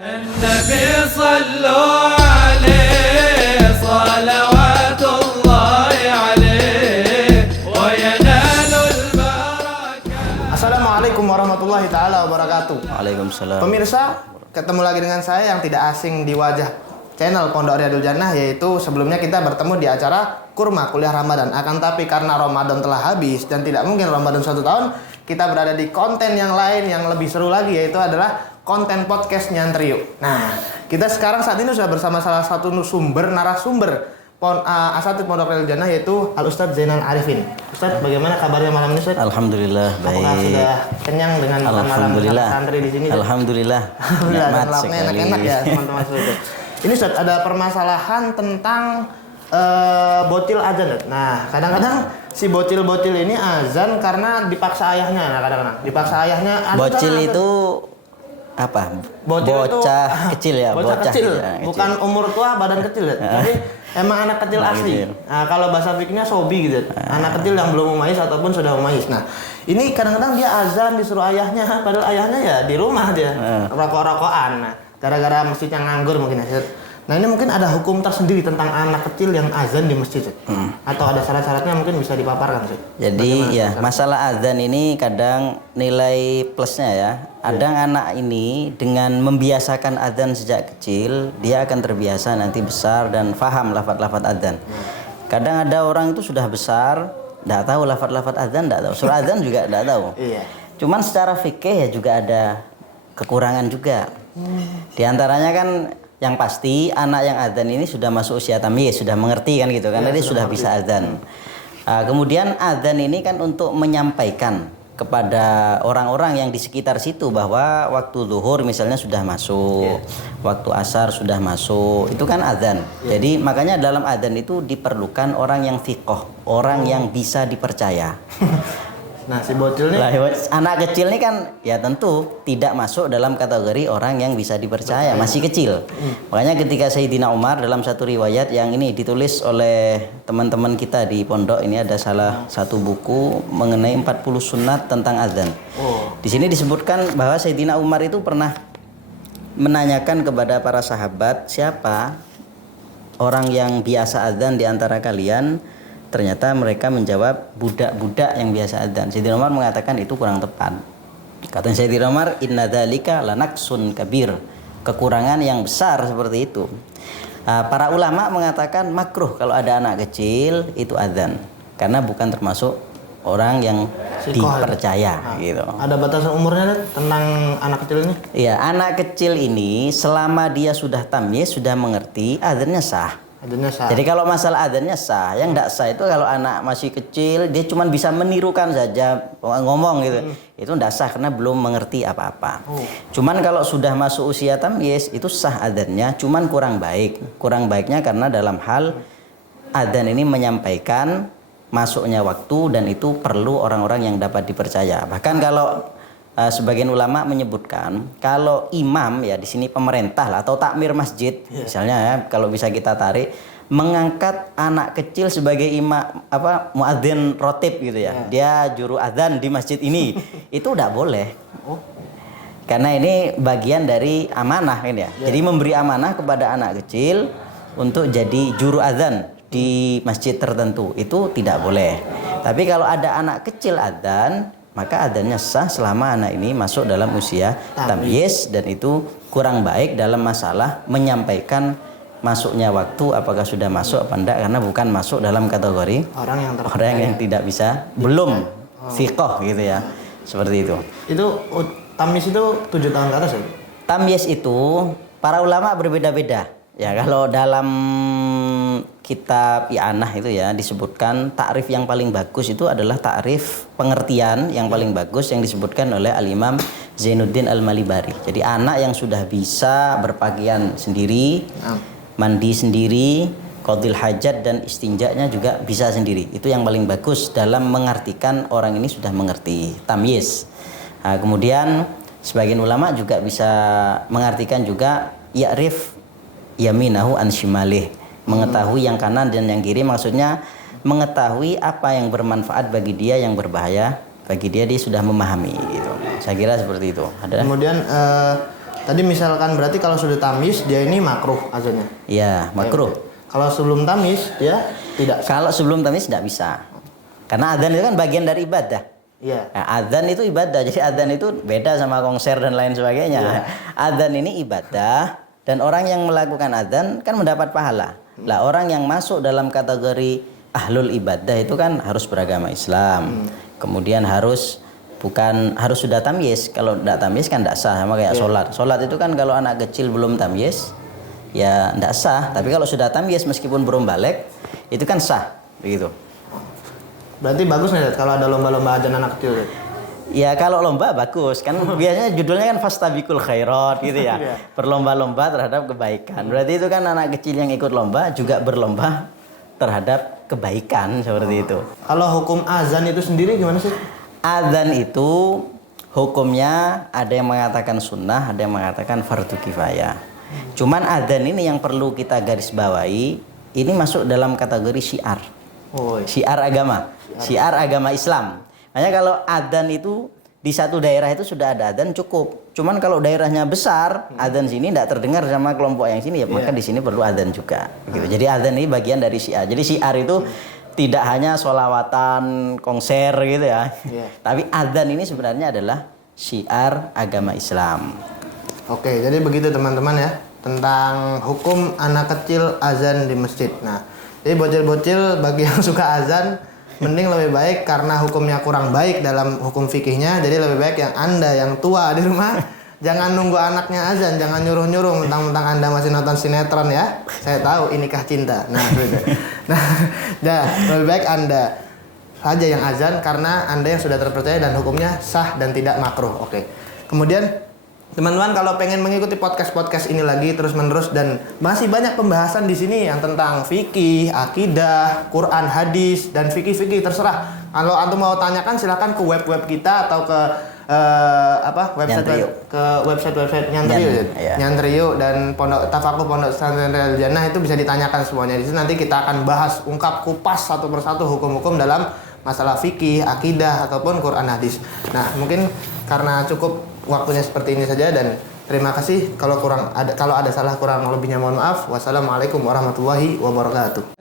النبي صلوا عليه صلوات الله عليه وينال البركة. Assalamualaikum warahmatullahi taala wabarakatuh. Waalaikumsalam. Pemirsa, ketemu lagi dengan saya yang tidak asing di wajah channel Pondok Riyadul Jannah, yaitu sebelumnya kita bertemu di acara Kurma Kuliah Ramadan. Akan tapi karena Ramadan telah habis dan tidak mungkin Ramadan 1 tahun, kita berada di konten yang lain yang lebih seru lagi, yaitu adalah konten podcast Nyantri Yuk. Nah, kita sekarang saat ini sudah bersama salah satu narasumber Asatidz Pondok Riyadul Jannah, yaitu Al Ustadz Zainal Arifin. Ustadz, bagaimana kabarnya malam ini, Ustadz? Alhamdulillah baik. Apakah sudah kenyang dengan malam santri di sini? Alhamdulillah. Alhamdulillah, Nikmat enak-enak ya teman-teman semuanya. Ini Ustadz, ada permasalahan tentang bocil azan. Nah, kadang-kadang si bocil-bocil ini azan karena dipaksa ayahnya. Nah, kadang-kadang dipaksa ayahnya. Bocil itu apa? Bocah kecil ya. Bocah kecil. Ya, Bukan umur tua, badan kecil. Tapi emang anak kecil asli. Nah, kalau bahasa fikihnya sobi gitu. Anak kecil yang belum memayis ataupun sudah memayis. Nah, ini kadang-kadang dia azan disuruh ayahnya, padahal ayahnya ya di rumah aja, rokok-rokokan. Nah, gara-gara masjidnya nganggur mungkin ya. Nah, ini mungkin ada hukum tersendiri tentang anak kecil yang azan di masjid, atau ada syarat-syaratnya mungkin bisa dipaparkan, Ustaz. Jadi ya, masalah azan ini kadang nilai plusnya ya. Kadang anak ini dengan membiasakan azan sejak kecil, dia akan terbiasa nanti besar dan faham lafaz-lafaz azan. Kadang ada orang itu sudah besar, enggak tahu lafaz-lafaz azan, enggak tahu. Surah azan juga enggak tahu. Iya. Cuman secara fikih ya juga ada kekurangan juga. Di antaranya kan yang pasti anak yang adzan ini sudah masuk usia tamyiz, sudah mengerti kan gitu kan, dia sudah bisa adzan. Kemudian adzan ini kan untuk menyampaikan kepada orang-orang yang di sekitar situ bahwa waktu zuhur misalnya sudah masuk, waktu asar sudah masuk, itu kan adzan. Jadi makanya dalam adzan itu diperlukan orang yang fiqh, orang yang bisa dipercaya. Nah, si bocil nih, anak kecil ini kan ya tentu tidak masuk dalam kategori orang yang bisa dipercaya, masih kecil. Makanya ketika Sayyidina Umar dalam satu riwayat yang ini ditulis oleh teman-teman kita di pondok, ini ada salah satu buku mengenai 40 sunat tentang azan. Di sini disebutkan bahwa Sayyidina Umar itu pernah menanyakan kepada para sahabat, siapa orang yang biasa azan di antara kalian? Ternyata mereka menjawab budak-budak yang biasa adzan. Sayyidina Umar mengatakan itu kurang tepat. Kata Sayyidina Umar, inna dzalika lanaksun kabir. Kekurangan yang besar seperti itu. Para ulama mengatakan makruh kalau ada anak kecil itu adzan, karena bukan termasuk orang yang dipercaya gitu. Ada batasan umurnya tentang anak kecil ini? Iya, anak kecil ini selama dia sudah tamyiz, sudah mengerti, adzannya sah. Jadi kalau masalah adzannya sah, yang tidak sah itu kalau anak masih kecil dia cuma bisa menirukan saja ngomong gitu, itu tidak sah karena belum mengerti apa-apa. Cuman kalau sudah masuk usia tamyiz itu sah adzannya, cuman kurang baik. Kurang baiknya karena dalam hal adzan ini menyampaikan masuknya waktu dan itu perlu orang-orang yang dapat dipercaya. Bahkan kalau sebagian ulama menyebutkan kalau imam ya di sini pemerintah lah atau takmir masjid misalnya ya, kalau bisa kita tarik mengangkat anak kecil sebagai imam muadzin rotib gitu ya, dia juru adzan di masjid ini itu udah boleh. Karena ini bagian dari amanah kan ya. Jadi memberi amanah kepada anak kecil untuk jadi juru adzan di masjid tertentu itu tidak boleh. Tapi kalau ada anak kecil adzan, maka adzannya sah selama anak ini masuk dalam usia tamyiz, dan itu kurang baik dalam masalah menyampaikan masuknya waktu apakah sudah masuk apa enggak, karena bukan masuk dalam kategori orang yang tidak bisa, belum fiqh gitu ya. Seperti itu. Itu tamyiz itu 7 tahun ke atas ya? Tamyiz itu para ulama berbeda-beda. Ya, kalau dalam kitab I'anah itu ya disebutkan takrif yang paling bagus itu adalah takrif pengertian yang paling bagus yang disebutkan oleh Al-Imam Zainuddin Al-Malibari. Jadi anak yang sudah bisa berpakaian sendiri, mandi sendiri, qadhil hajat dan istinjanya juga bisa sendiri. Itu yang paling bagus dalam mengartikan orang ini sudah mengerti tamyiz. Nah, kemudian sebagian ulama juga bisa mengartikan juga ya'rif yaminahu an shimalih, mengetahui yang kanan dan yang kiri, maksudnya mengetahui apa yang bermanfaat bagi dia, yang berbahaya bagi dia, dia sudah memahami gitu. Saya kira seperti itu. Ada. Kemudian Tadi misalkan berarti kalau sudah tamyiz dia ini makruh azannya. Iya, makruh. Kalau sebelum tamyiz dia tidak. Kalau sebelum tamyiz tidak bisa. Karena adzan itu kan bagian dari ibadah. Iya. Nah, adzan itu ibadah. Jadi adzan itu beda sama konser dan lain sebagainya. Iya. Adzan ini ibadah dan orang yang melakukan adzan kan mendapat pahala. Lah orang yang masuk dalam kategori ahlul ibadah itu kan harus beragama Islam. Kemudian harus sudah tamyiz. Kalau tidak tamyiz kan tidak sah, sama kayak sholat. Sholat itu kan kalau anak kecil belum tamyiz ya tidak sah. Tapi kalau sudah tamyiz meskipun belum balik itu kan sah, begitu. Berarti bagus nih kalau ada lomba-lomba azan anak kecil. Ya kalau lomba bagus kan biasanya judulnya kan fastabiqul khairat gitu ya. Berlomba-lomba terhadap kebaikan. Berarti itu kan anak kecil yang ikut lomba juga berlomba terhadap kebaikan seperti itu. Kalau hukum azan itu sendiri gimana sih? Adzan itu hukumnya ada yang mengatakan sunnah, ada yang mengatakan fardu kifayah. Cuman adzan ini yang perlu kita garis bawahi, ini masuk dalam kategori syiar. Syiar agama, syiar agama Islam. Makanya kalau adzan itu di satu daerah itu sudah ada adzan cukup. Cuman kalau daerahnya besar, adzan sini tidak terdengar sama kelompok yang sini ya, maka di sini perlu adzan juga. Gitu. Jadi adzan ini bagian dari syiar. Jadi syiar itu tidak hanya sholawatan, konser gitu ya. Tapi adzan ini sebenarnya adalah syiar agama Islam. Oke, jadi begitu teman-teman ya tentang hukum anak kecil azan di masjid. Nah, jadi bocil-bocil bagi yang suka azan mending lebih baik karena hukumnya kurang baik dalam hukum fikihnya. Jadi lebih baik yang Anda yang tua di rumah jangan nunggu anaknya azan, jangan nyuruh-nyuruh mentang-mentang Anda masih nonton sinetron ya. Saya tahu Inikah Cinta. Nah, lebih baik Anda saja yang azan karena Anda yang sudah terpercaya dan hukumnya sah dan tidak makruh. Oke. Kemudian teman-teman kalau pengen mengikuti podcast-podcast ini lagi terus-menerus dan masih banyak pembahasan di sini yang tentang fikih, akidah, Quran, hadis dan fikih-fikih terserah. Kalau antum mau tanyakan silakan ke web-web kita atau ke website Nyantrio dan Pondok Tafakuh Pondok Pesantren Riyadul Jannah itu bisa ditanyakan semuanya. Di sini nanti kita akan bahas ungkap kupas satu persatu hukum-hukum dalam masalah fikih, akidah ataupun Quran hadis. Nah, mungkin karena cukup waktunya seperti ini saja dan terima kasih. Kalau ada salah kurang lebihnya mohon maaf. Wassalamualaikum warahmatullahi wabarakatuh.